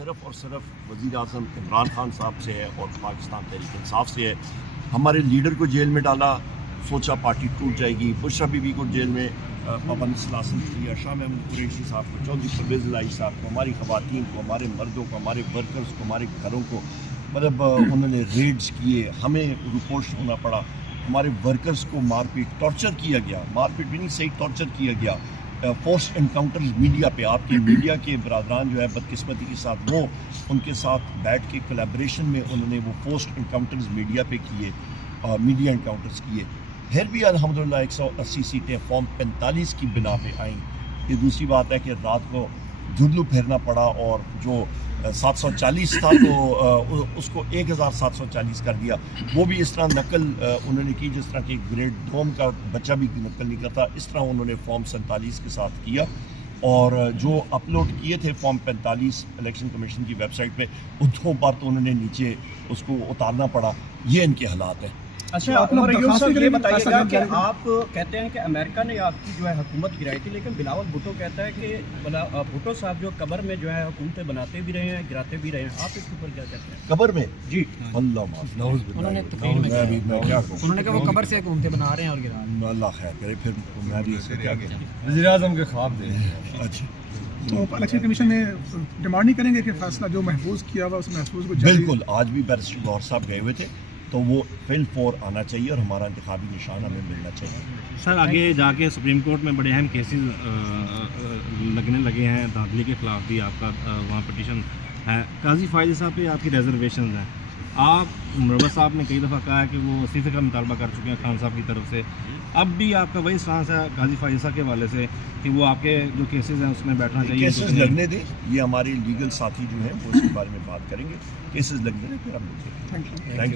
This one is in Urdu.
صرف اور صرف وزیر اعظم عمران خان صاحب سے ہے اور پاکستان تحریک انصاف سے ہے. ہمارے لیڈر کو جیل میں ڈالا, سوچا پارٹی ٹوٹ جائے گی. بشرا بی بی کو جیل میں پابند سلاسل کیا, شاہ محمود قریشی صاحب کو, چودھری پرویز الہی صاحب کو, ہماری خواتین کو, ہمارے مردوں کو, ہمارے ورکرز کو, ہمارے گھروں کو مطلب انہوں نے ریڈز کیے, ہمیں رپورٹ ہونا پڑا. ہمارے ورکرز کو مار پیٹ ٹارچر کیا گیا, مار پیٹ بھی نہیں صحیح ٹارچر کیا گیا. فورس انکاؤنٹرز میڈیا پہ, آپ کے میڈیا کے برادران جو ہے بدقسمتی کے ساتھ وہ ان کے ساتھ بیٹھ کے کولیبریشن میں انہوں نے وہ فورس انکاؤنٹرز میڈیا پہ کیے, میڈیا انکاؤنٹرز کیے. پھر بھی الحمدللہ 180 سیٹیں فارم 45 کی بنا پہ آئیں. یہ دوسری بات ہے کہ رات کو دھندلو پھیرنا پڑا اور جو 740 تھا تو اس کو 1740 کر دیا. وہ بھی اس طرح نقل انہوں نے کی جس طرح کہ گریڈ دوم کا بچہ بھی نقل نہیں کرتا, اس طرح انہوں نے فارم 47 کے ساتھ کیا. اور جو اپلوڈ کیے تھے فارم 45 الیکشن کمیشن کی ویب سائٹ پہ, وہ 2 بار تو انہوں نے نیچے اس کو اتارنا پڑا. یہ ان کے حالات ہیں. اچھا, عمر ایوب صاحب یہ بتائیے گا کہ آپ کہتے ہیں کہ امریکہ نے آپ کی جو ہے حکومت گرائی تھی, لیکن بلاول بھٹو کہتا ہے کہ بھٹو صاحب جو قبر میں جو ہے حکومتیں بناتے بھی رہے ہیں, گراتے بھی رہے ہیں. آپ اس کے اوپر کیا کہتے ہیں؟ قبر میں جی اللہ انہوں نے کہا وہ قبر سے حکومتیں بنا رہے ہیں اور گرا رہے ہیں. اللہ خیر کرے. پھر میں بھی اس سے کیا کہوں, وزیر اعظم کے خواب دے. اچھا تو الیکشن کمیشن میں ڈیمانڈ نہیں کریں گے کہ فیصلہ جو محفوظ کیا ہوا اس محفوظ کو بالکل. آج بھی بیرسٹر گوہر صاحب گئے ہوئے تھے, تو وہ فل فور آنا چاہیے اور ہمارا انتخابی نشان ہمیں ملنا چاہیے. سر آگے جا کے سپریم کورٹ میں بڑے اہم کیسز لگنے لگے ہیں. دھاندلی کے خلاف بھی آپ کا وہاں پٹیشن ہے. قاضی فائز صاحب پہ آپ کی ریزرویشنز ہیں. آپ مروت صاحب نے کئی دفعہ کہا ہے کہ وہ استعفے کا مطالبہ کر چکے ہیں خان صاحب کی طرف سے. اب بھی آپ کا وہی سٹانس ہے قاضی فائز صاحب کے حوالے سے کہ وہ آپ کے جو کیسز ہیں اس میں بیٹھنا چاہیے؟ کیسز لگنے دیں, یہ ہمارے لیگل ساتھی جو ہیں وہ اس کے بارے میں بات کریں گے. کیسز لگنے دیں, پھر ہم تھینک یو.